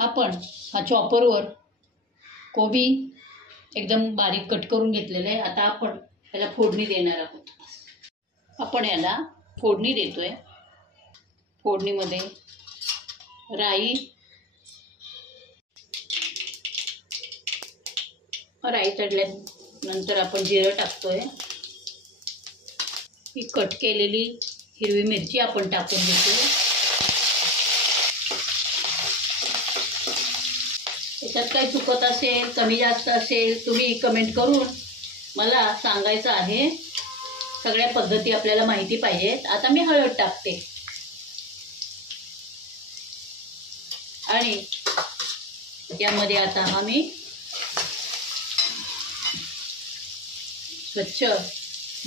आपण हा चॉपरवर कोबी एकदम बारीक कट करून घेतलेला आहे। आता आपण याला फोडणी देणार आहोत। आपण याला फोडणी देतोय। फोडणीमध्ये राई तळल्यानंतर आपण जिरं टाकतोय। ही कट केलेली हिरवी मिरची आपण टाकून देतो। याच्यात काही चुकत असेल, कमी जास्त असेल, तुम्ही कमेंट करून मला सांगायचं आहे। सगळ्या पद्धती आपल्याला माहिती पाहिजेत। आता मी हळद टाकते आणि यामध्ये आता हा मी स्वच्छ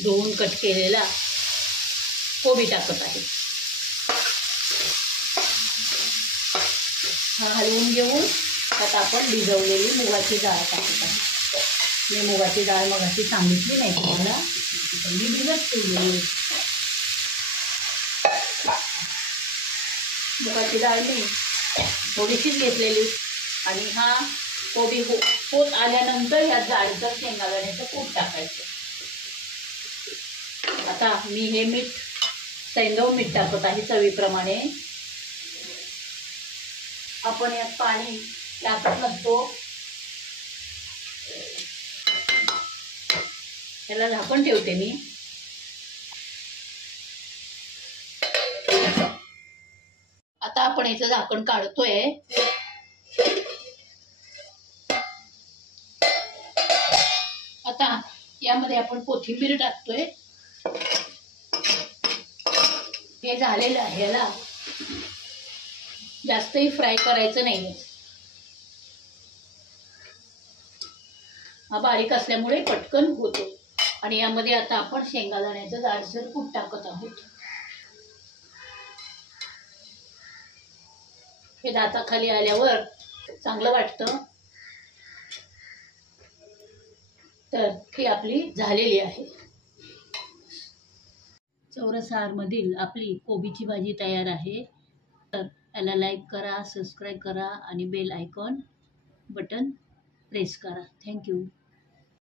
धुवून कट केलेला कोबी टाकत आहे। हा हलवून घेऊन आता आपण भिजवलेली मुगाची डाळ टाकत आहे। मी मुगाची डाळ मगाशी सांगितली नाही तुम्हाला, पण मी भिजत ठेवलेली। मुगाची डाळ मी थोडीशीच घेतलेली आणि हा कोबी होत आल्यानंतर ह्या जाडसर शेंगदाण्याचं कूट टाकायचं। आता मी हे मीठ सैंधव मीठ टाकत आहे चवीप्रमाणे। आपण यात पाणी टाकत नसतो। याला झाकण ठेवते मी। आता आपण याचं झाकण काढतोय। आता यामध्ये आपण कोथिंबीर टाकतोय। हे झालेलं आहे। याला जास्तही फ्राय करायचं नाही। हा बारीक असल्यामुळे पटकन होतो। आणि यामध्ये आता आपण शेंगदाण्याचं जाडसर कूट टाकत आहोत। हे दाताखाली आल्यावर चांगलं वाटतं। तर ही आपली झालेली आहे। चौरसारमधील आपली कोबीची भाजी तयार आहे। तर याला लाईक करा, सबस्क्राईब करा आणि बेल आयकॉन बटन प्रेस करा। थँक्यू।